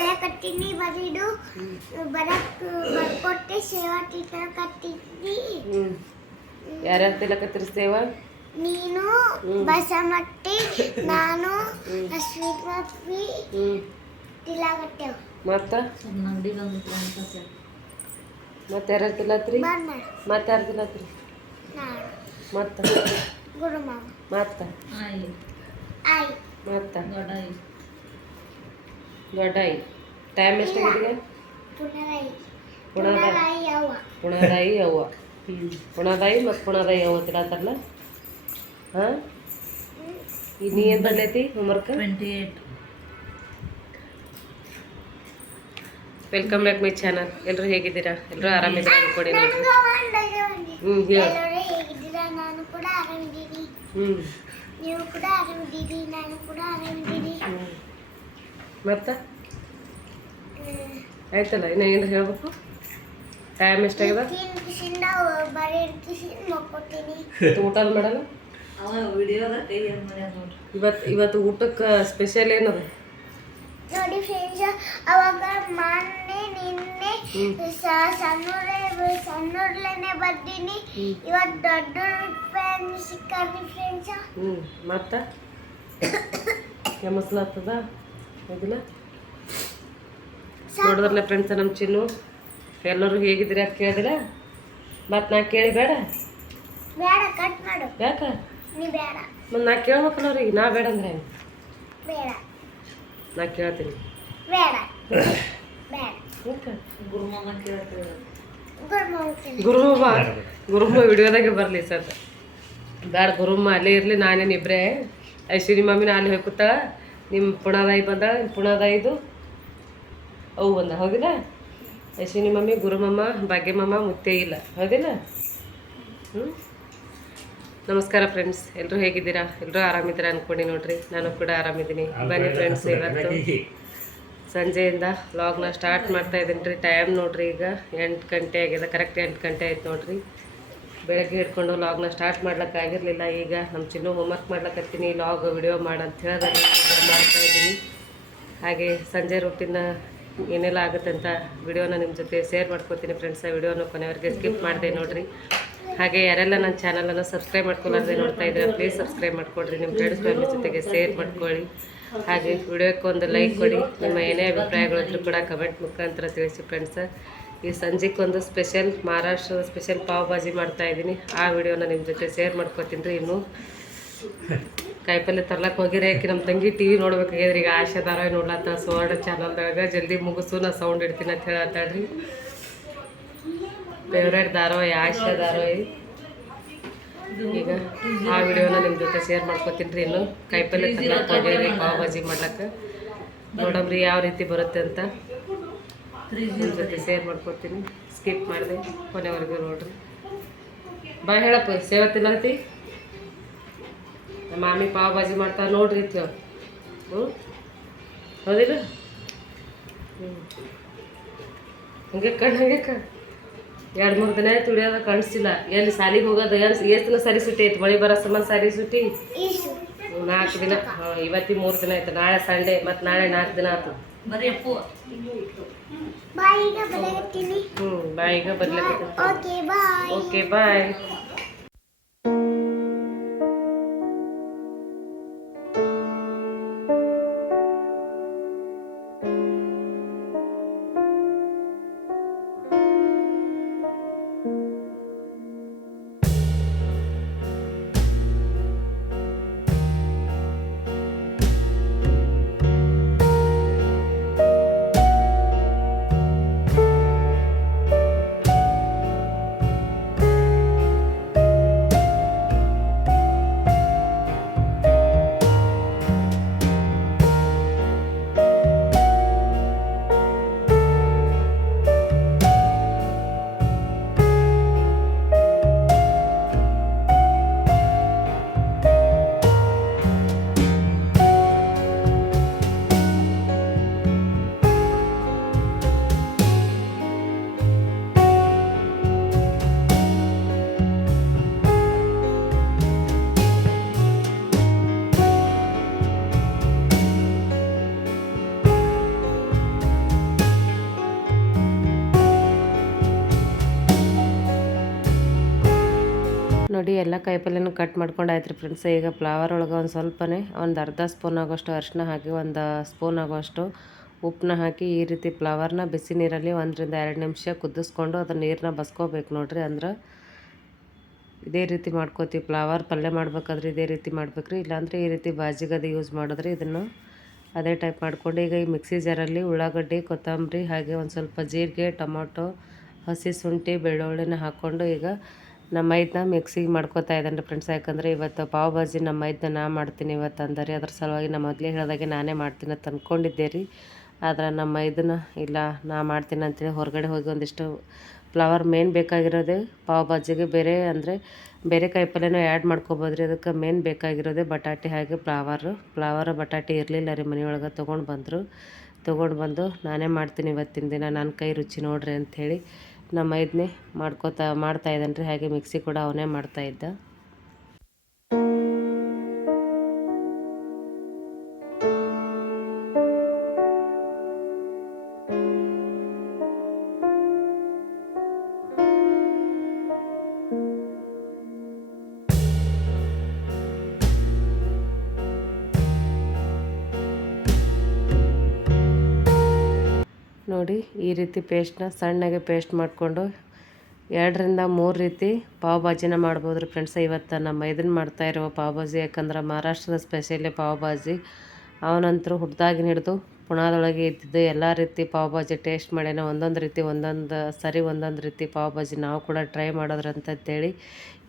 ಬರ್ಕೊಟ್ಟಿನಿ ಬರೀಡು. ಬರಕ್ ಬರ್ಕೊಟ್ಟೆ ಸೇವಾ ಟೀಚರ್ ಕಟ್ಟಿದ್ದಿ ಯಾರ್ಯಾರು ತಿಲಕತ್ರಿ ಸೇವ? ನೀನು. ಬಸಮಟ್ಟಿ ನಾನು ಅಶ್ವಿತ್ ಮತ್ವಿ ಹ್ಞೂ ತಿಲಾಗಟ್ಟೆವು ಮತ್ತು? ಮತ್ತೆ ಯಾರ್ಯಾರು ತಿಲತ್ರಿ ಮತ್ತೆ ಯಾರು ತಿಲತ್ರಿ ನಾನು. ಮತ್ತು? ಗುರುಮಾವ. ಮತ್ತು? ಆಯ್. ಆಯ್. ಮತ್ತು? ದೊಡ್ಡ ದೊಡ್ಡ ಐ ಟೈಮ್ ಎಷ್ಟಾಗಿದೆ ಯವ್ವ ಪುಣದಾಯಿ ಅವ್ವ. ಹ್ಞೂ ಪುಣದಾಯಿ ಮತ್ತು ಪುಣದಾಯಿ ಅವ್ವ ತಿಳತ್ತಾರಲ್ಲ ಹಾಂ? ಈಗ ನೀ ಏನು ಬಂದೈತಿ homework twenty eight welcome back my channel ಎಲ್ಲರೂ ಹೇಗಿದ್ದೀರಾ? ಎಲ್ಲರೂ ಆರಾಮಿದ್ದೀರಾ ಅನ್ಕೊಡಿ ಹ್ಞೂ ಹೇಳಿ. ಎಲ್ಲರೂ ಹೇಗಿದ್ದೀರಾ? ನಾನು ಕೂಡ ಆರಾಮಿದ್ದೀನಿ ಹ್ಞೂ ನೀವು ಕೂಡ ಆರಾಮಿದ್ದೀರಿ? ನಾನು ಕೂಡ ಆರಾಮಿದ್ದೀನಿ ಹ್ಞೂ ಮತ್ತು. ಆಯ್ತಲ್ಲ ಇನ್ನು ಏನು ಹೇಳ್ಬೇಕು? ಟೈಮ್ ಎಷ್ಟಾಗಿದೆ ಏನು ಮಾಡ್ಯಾರ ಇವತ್ತು ಇವತ್ತು ಊಟಕ್ಕೆ ಸ್ಪೆಷಲ್ ಏನದ? ನೋಡಿ ಫ್ರೆಂಡ್ಸ್ ಅವಾಗ ಮೊನ್ನೆ ನಿನ್ನೆ ಸಣ್ಣೂರೇ ಸಣ್ಣೂರ್ಲೇನೆ ಬರ್ತೀನಿ ಇವತ್ತು ದೊಡ್ಡ ಫ್ರೆಂಡ್ಸ್ ಸಿಕ್ಕಾರಿ ಫ್ರೆಂಡ್ಸ್. ಹ್ಞೂ ಮತ್ತು? ಕೆಮ್ಮಸ್ಲಾಗ್ತದ ಹೌದಿಲ್ಲ ನೋಡಿದ್ರಲ್ಲ ಫ್ರೆಂಡ್ಸ್ ನಮ್ಮ ಚಿನ್ನು. ಎಲ್ಲರೂ ಹೇಗಿದ್ದೀರಿ ಅಂತ ಕೇಳಿದಿರ ಮತ್ತು ನಾ ಕೇಳಿ ಬೇಡ. ಬೇಡ ಕಟ್ ಮಾಡು. ಯಾಕ? ನೀ ಬೇಡ. ಮತ್ತು ನಾ ಕೇಳ್ಬೇಕಲ್ಲ ಅವ್ರಿಗೆ ನಾ ಬೇಡ ಅಂದ್ರೆ? ಬೇಡ. ನಾ ಕೇಳ್ತೀನಿ. ಗುರುಮಮ್ಮ ಗುರುಮ್ಮ ಗುರುಮ್ಮ ವಿಡಿಯೋದಾಗೆ ಬರಲಿ ಸರ್. ಬೇಡ ಗುರುಮ್ಮ ಅಲ್ಲೇ ಇರಲಿ ನಾನೇನು ಇಬ್ಬರೇ ಐಶ್ವರ್ಯ ಮಮ್ಮಿನ ಅಲ್ಲಿ ಹೋಗಿ ಕೂತಾಳ. ನಿಮ್ಮ ಪುಣದಾಯಿ ಬಂದ ನಿಮ್ಮ ಪುಣದಾಯಿದು ಅವು ಬಂದ ಹೌದಿಲ್ಲ? ಯಶ್ವಿನಿ ಮಮ್ಮಿ ಗುರುಮಮ್ಮ ಭಾಗ್ಯಮಮ್ಮ ಮುತ್ತೇ ಇಲ್ಲ ಹೌದಿಲ್ಲ? ಹ್ಞೂ ನಮಸ್ಕಾರ ಫ್ರೆಂಡ್ಸ್ ಎಲ್ಲರೂ ಹೇಗಿದ್ದೀರಾ? ಎಲ್ಲರೂ ಆರಾಮಿದ್ದೀರಾ ಅನ್ಕೊಂಡು ನೋಡ್ರಿ. ನಾನು ಕೂಡ ಆರಾಮಿದ್ದೀನಿ. ಬನ್ನಿ ಫ್ರೆಂಡ್ಸ್ ಇವತ್ತು ಸಂಜೆಯಿಂದ ವ್ಲಾಗ್ನ ಸ್ಟಾರ್ಟ್ ಮಾಡ್ತಾ ಇದ್ದೀನಿ ರೀ. ಟೈಮ್ ನೋಡ್ರಿ ಈಗ ಎಂಟು ಗಂಟೆ ಆಗಿದೆ ಕರೆಕ್ಟ್ ಎಂಟು ಗಂಟೆ ಆಯ್ತು ನೋಡ್ರಿ. ಬೆಳಗ್ಗೆ ಹಿಡ್ಕೊಂಡು ಲಾಗ್ನ ಸ್ಟಾರ್ಟ್ ಮಾಡ್ಲಿಕ್ಕೆ ಆಗಿರಲಿಲ್ಲ. ಈಗ ನಮ್ಮ ಚಿನ್ನು ಹೋಮ್ವರ್ಕ್ ಮಾಡ್ಲಕ್ಕತ್ತೀನಿ ಲಾಗ್ ವಿಡಿಯೋ ಮಾಡಂತ ಹೇಳಿದ್ರೆ ಮಾಡ್ತಾ ಇದ್ದೀನಿ. ಹಾಗೆ ಸಂಜೆ ರೂಟಿನ ಏನೆಲ್ಲ ಆಗುತ್ತೆ ಅಂತ ವಿಡಿಯೋನ ನಿಮ್ಮ ಜೊತೆ ಶೇರ್ ಮಾಡ್ಕೊತೀನಿ ಫ್ರೆಂಡ್ಸ್ ಆ ವಿಡಿಯೋನ ಕೊನೆವರೆಗೆ ಸ್ಕಿಪ್ ಮಾಡಿದೆ ನೋಡಿರಿ. ಹಾಗೆ ಯಾರೆಲ್ಲ ನನ್ನ ಚಾನಲನ್ನು ಸಬ್ಸ್ಕ್ರೈಬ್ ಮಾಡ್ಕೊಳ್ಳೋದೇ ನೋಡ್ತಾ ಇದ್ರೆ ಪ್ಲೀಸ್ ಸಬ್ಸ್ಕ್ರೈಬ್ ಮಾಡ್ಕೊಡ್ರಿ. ನಿಮ್ಮ ಫ್ರೆಂಡ್ಸ್ ಫ್ಯಾಮಿಲಿ ಜೊತೆಗೆ ಶೇರ್ ಮಾಡ್ಕೊಳ್ಳಿ. ಹಾಗೆ ವಿಡಿಯೋಕ್ಕೆ ಒಂದು ಲೈಕ್ ಕೊಡಿ. ನಿಮ್ಮ ಏನೇ ಅಭಿಪ್ರಾಯಗಳಿದ್ರು ಕೂಡ ಕಮೆಂಟ್ ಮುಖಾಂತರ ತಿಳಿಸಿ ಫ್ರೆಂಡ್ಸ್ ಈ ಸಂಜೆಗೊಂದು ಸ್ಪೆಷಲ್ ಮಹಾರಾಷ್ಟ್ರದ ಸ್ಪೆಷಲ್ ಪಾವ್ ಭಾಜಿ ಮಾಡ್ತಾ ಇದ್ದೀನಿ. ಆ ವಿಡಿಯೋನ ನಿಮ್ಮ ಜೊತೆ ಶೇರ್ ಮಾಡ್ಕೊತೀನಿ ರೀ ಇನ್ನು. ಕಾಯಿಪಲ್ಲೆ ತರ್ಲಕ್ಕೆ ಹೋಗಿರ ಯಾಕೆ ನಮ್ಮ ತಂಗಿ ಟಿ ವಿ ನೋಡ್ಬೇಕಾಗ್ಯದ್ರಿ ಈಗ ಆಶಾ ಧಾರಾವಾಹಿ ನೋಡ್ಲತ್ತ ಸುವರ್ಣ ಚಾನಲ್ದಾಗ ಜಲ್ದಿ ಮುಗಿಸು, ನಾ ಸೌಂಡ್ ಇಡ್ತೀನಿ ಅಂತ ಹೇಳತ್ತಾಳ್ರಿ ಫೇವ್ರೇಟ್ ಧಾರಾವಾಹಿ ಆಶಾ ಧಾರಾವಾಹಿ. ಈಗ ಆ ವಿಡಿಯೋನ ನಿಮ್ಮ ಜೊತೆ ಶೇರ್ ಮಾಡ್ಕೊತೀನಿ ರೀ ಇನ್ನು. ಕಾಯಿಪಲ್ಲೆ ತರ್ಲಕ್ಕೆ ಹೋಗಿರಿ, ಪಾವ್ ಭಾಜಿ ಮಾಡ್ಲಕ್ಕೆ ನೋಡಮ್ರಿ ಯಾವ ರೀತಿ ಬರುತ್ತೆ ಅಂತ. ನಿಮ್ಮ ಜೊತೆ ಶೇರ್ ಮಾಡ್ಕೊತೀನಿ ಸ್ಕಿಪ್ ಮಾಡಿದೆ. ಕೊನೆವರೆಗೂ ನೋಡ್ರಿ. ಬಾ ಹೇಳಪ್ಪ ಸೇವೆ ನಮ್ಮ ಮಾಮಿ ಪಾವ್ ಭಾಜಿ ಮಾಡ್ತಾ ನೋಡ್ರಿ ಇತ್ತು ಹ್ಞೂ ಹೌದಿಲ್ಲ? ಹ್ಞೂ ಹಂಗೆ ಕಣ್ಣು ಹಂಗೆ ಕಣ್. ಎರಡು ಮೂರು ದಿನ ಆಯ್ತು ಉಳಿಯೋದ ಕಾಣಿಸ್ತಿಲ್ಲ ಎಲ್ಲಿ ಸಾಲಿಗೆ ಹೋಗೋದು ಏನು ಎಷ್ಟು ದಿನ ಸರಿ ಸುಟ್ಟಿ ಆಯ್ತು ಮಳೆ ಬರೋ ಸಂಬಂಧ ಸಾರಿ ಸುಟ್ಟಿ ನಾಲ್ಕು ದಿನ. ಹಾಂ ಮೂರು ದಿನ ಆಯ್ತು. ನಾಳೆ ಸಂಡೇ ಮತ್ತು ನಾಳೆ ನಾಲ್ಕು ದಿನ ಆಯ್ತು ಬರೀ ಅಪ್ಪು. ಬಾಯಿಗೆ ಬರಗತ್ತೀನಿ ಹ್ಞೂ ಬಾಯಿಗೆ ಬರ್ಲಿಕ್ಕೆ ಓಕೆ ಬಾಯ್ ಓಕೆ ಬಾಯ್ ಎಲ್ಲ ಕಾಯಿಪಲ್ಯನೂ ಕಟ್ ಮಾಡ್ಕೊಂಡು ಆಯ್ತು ರೀ ಫ್ರೆಂಡ್ಸ್ ಈಗ ಫ್ಲವರ್ ಒಳಗೆ ಒಂದು ಸ್ವಲ್ಪನೇ, ಒಂದು ಅರ್ಧ ಸ್ಪೂನ್ ಆಗೋಷ್ಟು ಅರಿಶಿನ ಹಾಕಿ, ಒಂದು ಸ್ಪೂನ್ ಆಗೋಷ್ಟು ಉಪ್ಪನ್ನ ಹಾಕಿ ಈ ರೀತಿ ಫ್ಲವರ್ನ ಬಿಸಿ ನೀರಲ್ಲಿ ಒಂದರಿಂದ ಎರಡು ನಿಮಿಷ ಕುದಿಸ್ಕೊಂಡು ಅದ್ರ ನೀರನ್ನ ಬಸ್ಕೋಬೇಕು ನೋಡ್ರಿ ಅಂದ್ರೆ ಇದೇ ರೀತಿ ಮಾಡ್ಕೋತೀವಿ. ಫ್ಲವರ್ ಪಲ್ಯ ಮಾಡ್ಬೇಕಾದ್ರೆ ಇದೇ ರೀತಿ ಮಾಡ್ಬೇಕು ರೀ ಇಲ್ಲಾಂದರೆ ಈ ರೀತಿ ಬಾಜಿಗದ ಯೂಸ್ ಮಾಡಿದ್ರೆ ಇದನ್ನು ಅದೇ ಟೈಪ್ ಮಾಡ್ಕೊಂಡು ಈಗ ಈ ಮಿಕ್ಸಿ ಜಾರಲ್ಲಿ ಉಳ್ಳಾಗಡ್ಡಿ, ಕೊತ್ತಂಬರಿ ಹಾಗೆ ಒಂದು ಸ್ವಲ್ಪ ಜೀರಿಗೆ, ಟೊಮೊಟೊ, ಹಸಿ ಶುಂಠಿ, ಬೆಳ್ಳುಳ್ಳಿನ ಹಾಕ್ಕೊಂಡು ಈಗ ನಮ್ಮ ಮೈದನ್ನ ಮಿಕ್ಸಿಗೆ ಮಾಡ್ಕೊತಾ ಇದ್ದಾನೆ ಫ್ರೆಂಡ್ಸ್ ಯಾಕಂದರೆ ಇವತ್ತು ಪಾವ್ ಭಾಜಿ ನಮ್ಮ ಮೈದನ್ನ ನಾ ಮಾಡ್ತೀನಿ ಇವತ್ತು ಅಂದರೆ. ಅದ್ರ ಸಲುವಾಗಿ ನಮ್ಮ ಮೊದಲೇ ಹೇಳಿದಾಗೆ ನಾನೇ ಮಾಡ್ತೀನಿ ಅಂತ ಅಂದ್ಕೊಂಡಿದ್ದೆ ರೀ. ಆದ್ರೆ ನಮ್ಮ ಮೈದನ್ನ ಇಲ್ಲ, ನಾ ಮಾಡ್ತೀನಿ ಅಂತೇಳಿ ಹೊರಗಡೆ ಹೋಗಿ ಒಂದಿಷ್ಟು ಫ್ಲವರ್ ಮೇನ್ ಬೇಕಾಗಿರೋದೆ ಪಾವ್ ಭಾಜಿಗೆ. ಬೇರೆ ಅಂದರೆ ಬೇರೆ ಕಾಯಿಪಲ್ಯನೂ ಆ್ಯಡ್ ಮಾಡ್ಕೊಬೋದು ರೀ. ಅದಕ್ಕೆ ಮೇನ್ ಬೇಕಾಗಿರೋದೆ ಬಟಾಟೆ ಹಾಗೆ ಫ್ಲವರು ಫ್ಲವರ್ ಬಟಾಟೆ ಇರಲಿಲ್ಲ ರೀ ಮನೆಯೊಳಗೆ ತೊಗೊಂಡು ಬಂದರು. ತೊಗೊಂಡು ಬಂದು ನಾನೇ ಮಾಡ್ತೀನಿ ಇವತ್ತಿನ ದಿನ. ನನ್ನ ಕೈ ರುಚಿ ನೋಡ್ರಿ ಅಂಥೇಳಿ ನಮ್ಮ ಇದನ್ನೇ ಮಾಡ್ಕೋತಾ ಮಾಡ್ತಾ ಇದ್ದಾನೆ ರೀ ಹಾಗೆ ಮಿಕ್ಸಿ ಕೂಡ ಅವನೇ ಮಾಡ್ತಾ ನೋಡಿ ಈ ರೀತಿ ಪೇಸ್ಟ್ನ ಸಣ್ಣಗೆ ಪೇಸ್ಟ್ ಮಾಡಿಕೊಂಡು ಎರಡರಿಂದ ಮೂರು ರೀತಿ ಪಾವ್ ಭಾಜಿನ ಮಾಡ್ಬೋದು ರೀ ಫ್ರೆಂಡ್ಸ್. ಇವತ್ತು ನಮ್ಮ ಇದನ್ನು ಮಾಡ್ತಾ ಇರುವ ಪಾವ್ ಭಾಜಿ, ಯಾಕಂದ್ರೆ ಮಹಾರಾಷ್ಟ್ರದ ಸ್ಪೆಷಲಿ ಪಾವ್ ಭಾಜಿ. ಅವನಂತರೂ ಹುಡ್ದಾಗಿನ ಹಿಡಿದು ಪುಣಾದೊಳಗೆ ಇದ್ದಿದ್ದು ಎಲ್ಲ ರೀತಿ ಪಾವ್ ಭಾಜಿ ಟೇಸ್ಟ್ ಮಾಡ್ಯಾನ ಒಂದೊಂದು ರೀತಿ ಒಂದೊಂದು ಸರಿ ಒಂದೊಂದು ರೀತಿ ಪಾವ್ ಭಾಜಿ ನಾವು ಕೂಡ ಟ್ರೈ ಮಾಡೋದ್ರಂತಂತೇಳಿ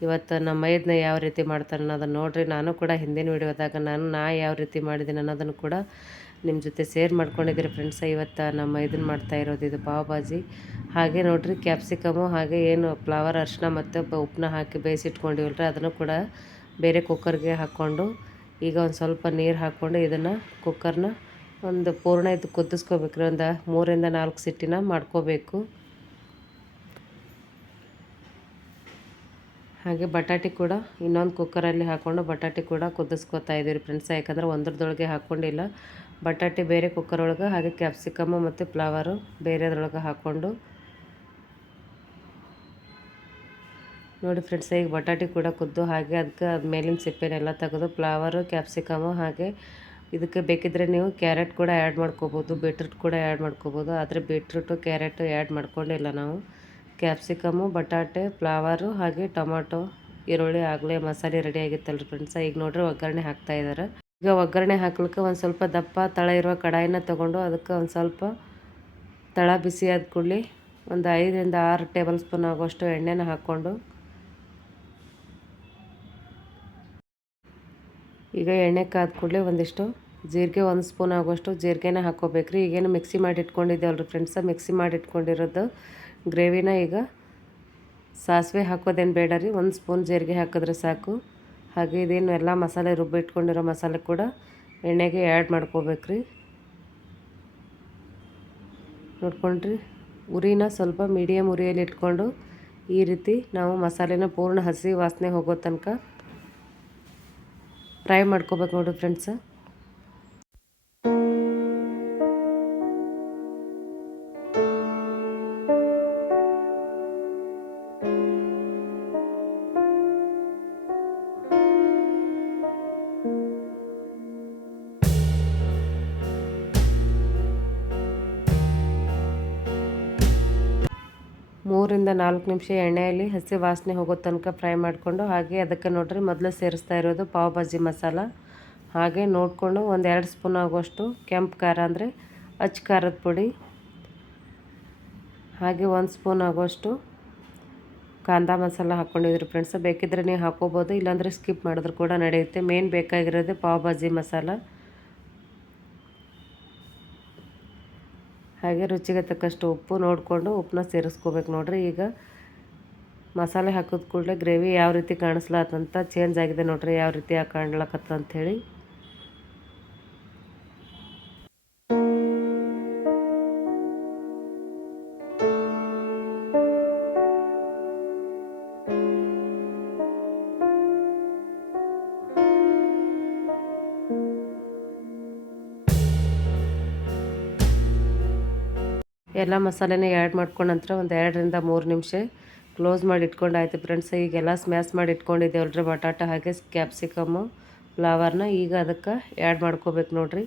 ಇವತ್ತು ನಮ್ಮ ಮೈದನ್ನ ಯಾವ ರೀತಿ ಮಾಡ್ತಾರೆ ಅನ್ನೋದನ್ನು ನೋಡಿರಿ. ನಾನು ಕೂಡ ಹಿಂದಿನ ವಿಡಿಯೋದಾಗ ನಾನು, ನಾ ಯಾವ ರೀತಿ ಮಾಡಿದ್ದೀನಿ ಅನ್ನೋದನ್ನು ಕೂಡ ನಿಮ್ಮ ಜೊತೆ ಶೇರ್ ಮಾಡ್ಕೊಂಡಿದ್ದೀರಿ ಫ್ರೆಂಡ್ಸ ಇವತ್ತು ನಮ್ಮ ಇದನ್ನು ಮಾಡ್ತಾ ಇರೋದು ಇದು ಪಾವ್ ಭಾಜಿ. ಹಾಗೆ ನೋಡಿರಿ ಕ್ಯಾಪ್ಸಿಕಮು ಹಾಗೆ ಏನು ಫ್ಲವರ್ ಅರಿಶಿನ ಮತ್ತು ಉಪ್ಪನ್ನ ಹಾಕಿ ಬೇಯಿಸಿಟ್ಕೊಂಡಿವಲ್ರಿ. ಅದನ್ನು ಕೂಡ ಬೇರೆ ಕುಕ್ಕರ್ಗೆ ಹಾಕ್ಕೊಂಡು ಈಗ ಒಂದು ಸ್ವಲ್ಪ ನೀರು ಹಾಕ್ಕೊಂಡು ಇದನ್ನು ಕುಕ್ಕರ್ನ ಒಂದು ಪೂರ್ಣ ಇದು ಕುದಿಸ್ಕೋಬೇಕ್ರಿ. ಒಂದು ಮೂರಿಂದ ನಾಲ್ಕು ಸಿಟ್ಟಿನ ಮಾಡ್ಕೋಬೇಕು. ಹಾಗೆ ಬಟಾಟೆ ಕೂಡ ಇನ್ನೊಂದು ಕುಕ್ಕರಲ್ಲಿ ಹಾಕ್ಕೊಂಡು ಬಟಾಟೆ ಕೂಡ ಕುದಿಸ್ಕೊತಾ ಇದ್ದೀವಿ ಫ್ರೆಂಡ್ಸ್. ಯಾಕಂದ್ರೆ ಒಂದ್ರದೊಳಗೆ ಹಾಕ್ಕೊಂಡಿಲ್ಲ ಬಟಾಟೆ ಬೇರೆ ಕುಕ್ಕರ್ ಒಳಗೆ ಹಾಗೆ ಕ್ಯಾಪ್ಸಿಕಮ್ಮು ಮತ್ತು ಫ್ಲವರು ಬೇರೆದ್ರೊಳಗೆ ಹಾಕ್ಕೊಂಡು ನೋಡಿ ಫ್ರೆಂಡ್ಸ್, ಈಗ ಬಟಾಟೆ ಕೂಡ ಕುದ್ದು ಹಾಗೆ ಅದಕ್ಕೆ ಅದು ಮೇಲಿನ ಸಿಪ್ಪೆನೆಲ್ಲ ತೆಗೆದು, ಫ್ಲವರು ಕ್ಯಾಪ್ಸಿಕಮ್ಮು ಹಾಗೆ ಇದಕ್ಕೆ ಬೇಕಿದ್ದರೆ ನೀವು ಕ್ಯಾರೆಟ್ ಕೂಡ ಆ್ಯಡ್ ಮಾಡ್ಕೋಬೋದು ಬೀಟ್ರೂಟ್ ಕೂಡ ಆ್ಯಡ್ ಮಾಡ್ಕೋಬೋದು, ಆದರೆ ಬೀಟ್ರೂಟು ಕ್ಯಾರೆಟು ಆ್ಯಡ್ ಮಾಡ್ಕೊಂಡಿಲ್ಲ ನಾವು. ಕ್ಯಾಪ್ಸಿಕಮು ಬಟಾಟೆ ಫ್ಲವರು ಹಾಗೆ ಟೊಮಾಟೊ, ಈರುಳ್ಳಿ, ಆಗಲೇ ಮಸಾಲೆ ರೆಡಿ ಆಗಿತ್ತಲ್ಲ ಫ್ರೆಂಡ್ಸ್ ಈಗ ನೋಡ್ರಿ ಒಗ್ಗರಣೆ ಹಾಕ್ತಾ ಇದ್ದಾರೆ ಈಗ ಒಗ್ಗರಣೆ ಹಾಕ್ಲಿಕ್ಕೆ ಒಂದು ಸ್ವಲ್ಪ ದಪ್ಪ, ತಳ ಇರುವ ಕಡಾಯಿನ ತೊಗೊಂಡು ಅದಕ್ಕೆ ಒಂದು ಸ್ವಲ್ಪ ತಳ ಬಿಸಿ ಆದ ಕೂಡಲೇ ಒಂದು ಐದರಿಂದ ಆರು ಟೇಬಲ್ ಸ್ಪೂನ್ ಆಗುವಷ್ಟು ಎಣ್ಣೆನ ಹಾಕ್ಕೊಂಡು ಈಗ ಎಣ್ಣೆ ಕಾದ ಕೂಡಲೇ ಒಂದಿಷ್ಟು ಜೀರಿಗೆ ಒಂದು ಸ್ಪೂನ್ ಆಗುವಷ್ಟು ಜೀರಿಗೆನ ಹಾಕ್ಕೋಬೇಕ್ರಿ. ಈಗೇನು ಮಿಕ್ಸಿ ಮಾಡಿ ರೀ ಫ್ರೆಂಡ್ಸ. ಮಿಕ್ಸಿ ಮಾಡಿ ಇಟ್ಕೊಂಡಿರೋದು ಗ್ರೇವಿನ ಈಗ ಸಾಸಿವೆ ಹಾಕೋದೇನು ಬೇಡ ರೀ. ಒಂದು ಸ್ಪೂನ್ ಜೀರಿಗೆ ಹಾಕಿದ್ರೆ ಸಾಕು. ಹಾಗೆ ಇದೇನು ಎಲ್ಲ ಮಸಾಲೆ ರುಬ್ಬಿಟ್ಕೊಂಡಿರೋ ಮಸಾಲೆ ಕೂಡ ಎಣ್ಣೆಗೆ ಆ್ಯಡ್ ಮಾಡ್ಕೋಬೇಕ್ರಿ. ನೋಡ್ಕೊಂಡ್ರಿ, ಉರಿನ ಸ್ವಲ್ಪ ಮೀಡಿಯಮ್ ಉರಿಯಲ್ಲಿ ಇಟ್ಕೊಂಡು ಈ ರೀತಿ ನಾವು ಮಸಾಲೆನ ಪೂರ್ಣ ಹಸಿ ವಾಸನೆ ಹೋಗೋ ತನಕ ಫ್ರೈ ಮಾಡ್ಕೋಬೇಕು ನೋಡಿ ಫ್ರೆಂಡ್ಸ ಮೂರಿಂದ ನಾಲ್ಕು ನಿಮಿಷ ಎಣ್ಣೆಯಲ್ಲಿ ಹಸಿ ವಾಸನೆ ಹೋಗೋ ತನಕ ಫ್ರೈ ಮಾಡಿಕೊಂಡು ಹಾಗೆ ಅದಕ್ಕೆ ನೋಡಿರಿ ಮೊದಲು ಸೇರಿಸ್ತಾ ಇರೋದು ಪಾವ್ ಭಾಜಿ ಮಸಾಲ. ಹಾಗೆ ನೋಡಿಕೊಂಡು ಒಂದು ಎರಡು ಸ್ಪೂನ್ ಆಗುವಷ್ಟು ಕೆಂಪು ಖಾರ ಅಂದರೆ ಅಚ್ಚ ಖಾರದ ಪುಡಿ. ಹಾಗೆ ಒಂದು ಸ್ಪೂನ್ ಆಗುವಷ್ಟು ಕಾಂದ ಮಸಾಲ ಹಾಕ್ಕೊಂಡಿದ್ರಿ ಫ್ರೆಂಡ್ಸ್. ಬೇಕಿದ್ರೆ ನೀವು ಹಾಕೋಬೋದು, ಇಲ್ಲಾಂದರೆ ಸ್ಕಿಪ್ ಮಾಡಿದ್ರು ಕೂಡ ನಡೆಯುತ್ತೆ. ಮೇನ್ ಬೇಕಾಗಿರೋದೇ ಪಾವ್ ಭಾಜಿ ಮಸಾಲ. ಹಾಗೆ ರುಚಿಗೆ ತಕ್ಕಷ್ಟು ಉಪ್ಪು ನೋಡಿಕೊಂಡು ಉಪ್ಪನ್ನ ಸೇರಿಸ್ಕೋಬೇಕು ನೋಡ್ರಿ. ಈಗ ಮಸಾಲೆ ಹಾಕಿದ ಕೂಡಲೇ ಗ್ರೇವಿ ಯಾವ ರೀತಿ ಕಾಣಿಸ್ಲಾತಂತ ಚೇಂಜ್ ಆಗಿದೆ ನೋಡ್ರಿ. ಯಾವ ರೀತಿ ಕಾಣ್ಲಕತ್ತ ಅಂಥೇಳಿ ಎಲ್ಲ ಮಸಾಲೆನ ಆ್ಯಡ್ ಮಾಡ್ಕೊಂಡ ನಂತರ ಒಂದು ಎರಡರಿಂದ ಮೂರು ನಿಮಿಷ ಕ್ಲೋಸ್ ಮಾಡಿ ಇಟ್ಕೊಂಡಾಯ್ತು ಫ್ರೆಂಡ್ಸ್ ಈಗೆಲ್ಲ ಸ್ಮ್ಯಾಶ್ ಮಾಡಿ ಇಟ್ಕೊಂಡಿದ್ದೇವಲ್ರಿ ಬಟಾಟ, ಹಾಗೆ ಕ್ಯಾಪ್ಸಿಕಮ್ಮು ಫ್ಲವರ್ನ ಈಗ ಅದಕ್ಕೆ ಆ್ಯಡ್ ಮಾಡ್ಕೋಬೇಕು ನೋಡಿರಿ.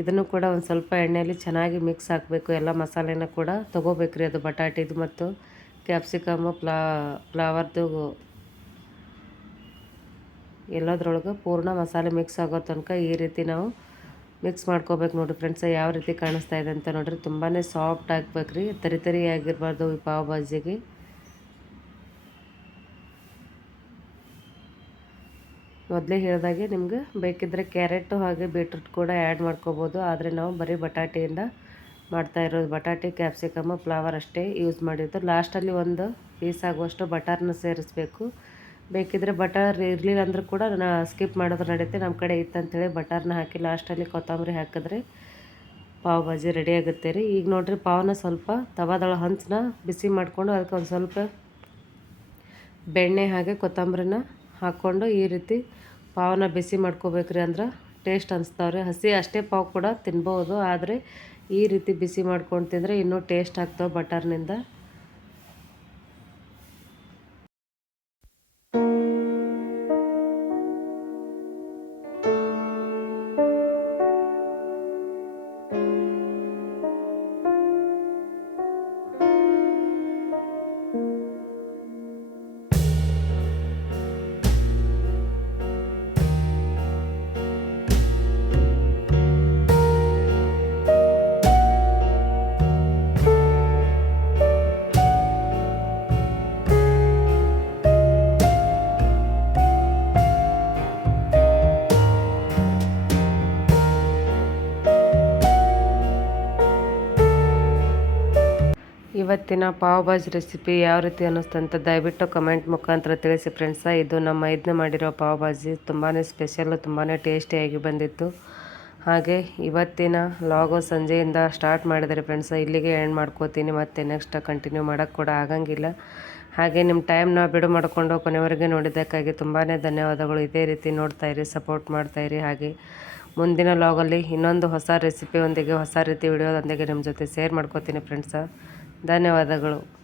ಇದನ್ನು ಕೂಡ ಒಂದು ಸ್ವಲ್ಪ ಎಣ್ಣೆಯಲ್ಲಿ ಚೆನ್ನಾಗಿ ಮಿಕ್ಸ್ ಹಾಕಬೇಕು. ಎಲ್ಲ ಮಸಾಲೆನ ಕೂಡ ತೊಗೋಬೇಕ್ರಿ ಅದು ಬಟಾಟಿದು ಮತ್ತು ಕ್ಯಾಪ್ಸಿಕಮ್ಮು ಫ್ಲಾ ಫ್ಲವರ್ದು ಎಲ್ಲದ್ರೊಳಗೆ ಪೂರ್ಣ ಮಸಾಲೆ ಮಿಕ್ಸ್ ಆಗೋ ತನಕ ಈ ರೀತಿ ನಾವು ಮಿಕ್ಸ್ ಮಾಡ್ಕೋಬೇಕು ನೋಡಿರಿ ಫ್ರೆಂಡ್ಸ್ ಯಾವ ರೀತಿ ಕಾಣಿಸ್ತಾ ಇದೆ ಅಂತ ನೋಡ್ರಿ. ತುಂಬಾ ಸಾಫ್ಟ್ ಆಗ್ಬೇಕ್ರಿ. ತರಿ ತರಿ ಆಗಿರಬಾರ್ದು ಈ ಪಾವ್ ಭಾಜಿಗೆ ಮೊದಲೇ ಹೇಳಿದಾಗೆ ನಿಮ್ಗೆ ಬೇಕಿದ್ದರೆ ಕ್ಯಾರೆಟು ಹಾಗೆ ಬೀಟ್ರೂಟ್ ಕೂಡ ಆ್ಯಡ್ ಮಾಡ್ಕೋಬೋದು. ಆದರೆ ನಾವು ಬರೀ ಬಟಾಟೆಯಿಂದ ಮಾಡ್ತಾ ಇರೋದು. ಬಟಾಟೆ ಕ್ಯಾಪ್ಸಿಕಮ್ ಫ್ಲವರ್ ಅಷ್ಟೇ ಯೂಸ್ ಮಾಡಿದ್ದು. ಲಾಸ್ಟಲ್ಲಿ ಒಂದು ಪೀಸ್ ಆಗುವಷ್ಟು ಬಟರ್ನ ಸೇರಿಸ್ಬೇಕು. ಬೇಕಿದ್ರೆ ಬಟರ್ ಇರಲಿಲ್ಲ ಅಂದರೂ ಕೂಡ ನಾ ಸ್ಕಿಪ್ ಮಾಡೋದು ನಡೆಯುತ್ತೆ ನಮ್ಮ ಕಡೆ ಇತ್ತಂಥೇಳಿ ಬಟರ್ನ ಹಾಕಿ ಲಾಸ್ಟಲ್ಲಿ ಕೊತ್ತಂಬರಿ ಹಾಕಿದ್ರೆ ಪಾವ್ ಭಾಜಿ ರೆಡಿ ಆಗುತ್ತೆ ರೀ. ಈಗ ನೋಡಿರಿ ಪಾವನ್ನ ಸ್ವಲ್ಪ ತವಾದಳ ಹಂಚನ್ನ ಬಿಸಿ ಮಾಡಿಕೊಂಡು ಅದಕ್ಕೆ ಒಂದು ಸ್ವಲ್ಪ ಬೆಣ್ಣೆ ಹಾಗೆ ಕೊತ್ತಂಬರಿನ ಹಾಕ್ಕೊಂಡು ಈ ರೀತಿ ಪಾವನ್ನ ಬಿಸಿ ಮಾಡ್ಕೋಬೇಕ್ರಿ ಅಂದ್ರೆ ಟೇಸ್ಟ್ ಅನಿಸ್ತಾವ್ರಿ. ಹಸಿ ಅಷ್ಟೇ ಪಾವ್ ಕೂಡ ತಿನ್ಬೋದು, ಆದರೆ ಈ ರೀತಿ ಬಿಸಿ ಮಾಡ್ಕೊಂಡು ತಿಂದರೆ ಇನ್ನೂ ಟೇಸ್ಟ್ ಆಗ್ತಾವೆ ಬಟರ್ನಿಂದ. ಇವತ್ತಿನ ಪಾವ್ ಭಾಜಿ ರೆಸಿಪಿ ಯಾವ ರೀತಿ ಅನ್ನಿಸ್ತು ಅಂತ ದಯವಿಟ್ಟು ಕಮೆಂಟ್ ಮುಖಾಂತರ ತಿಳಿಸಿ ಫ್ರೆಂಡ್ಸ. ಇದು ನಮ್ಮ ಇದನ್ನ ಮಾಡಿರೋ ಪಾವ್ ಭಾಜಿ ತುಂಬಾ ಸ್ಪೆಷಲ್ಲು ತುಂಬಾ ಟೇಸ್ಟಿಯಾಗಿ ಬಂದಿತ್ತು. ಹಾಗೆ ಇವತ್ತಿನ ಲಾಗೋ ಸಂಜೆಯಿಂದ ಸ್ಟಾರ್ಟ್ ಮಾಡಿದರೆ ಫ್ರೆಂಡ್ಸ. ಇಲ್ಲಿಗೆ ಎಂಡ್ ಮಾಡ್ಕೋತೀನಿ. ಮತ್ತೆ ನೆಕ್ಸ್ಟ್ ಕಂಟಿನ್ಯೂ ಮಾಡೋಕ್ಕೆ ಕೂಡ ಆಗಂಗಿಲ್ಲ. ಹಾಗೆ ನಿಮ್ಮ ಟೈಮ್ನ ಬಿಡು ಮಾಡಿಕೊಂಡು ಕೊನೆವರೆಗೆ ನೋಡಿದ್ದಕ್ಕಾಗಿ ತುಂಬಾ ಧನ್ಯವಾದಗಳು. ಇದೇ ರೀತಿ ನೋಡ್ತಾ ಇರಿ ಸಪೋರ್ಟ್ ಮಾಡ್ತಾಯಿರಿ ಹಾಗೆ ಮುಂದಿನ ಲಾಗಲ್ಲಿ ಇನ್ನೊಂದು ಹೊಸ ರೆಸಿಪಿಯೊಂದಿಗೆ ಹೊಸ ರೀತಿ ವಿಡಿಯೋದೊಂದಿಗೆ ನಿಮ್ಮ ಜೊತೆ ಶೇರ್ ಮಾಡ್ಕೋತೀನಿ ಫ್ರೆಂಡ್ಸ. ಧನ್ಯವಾದಗಳು.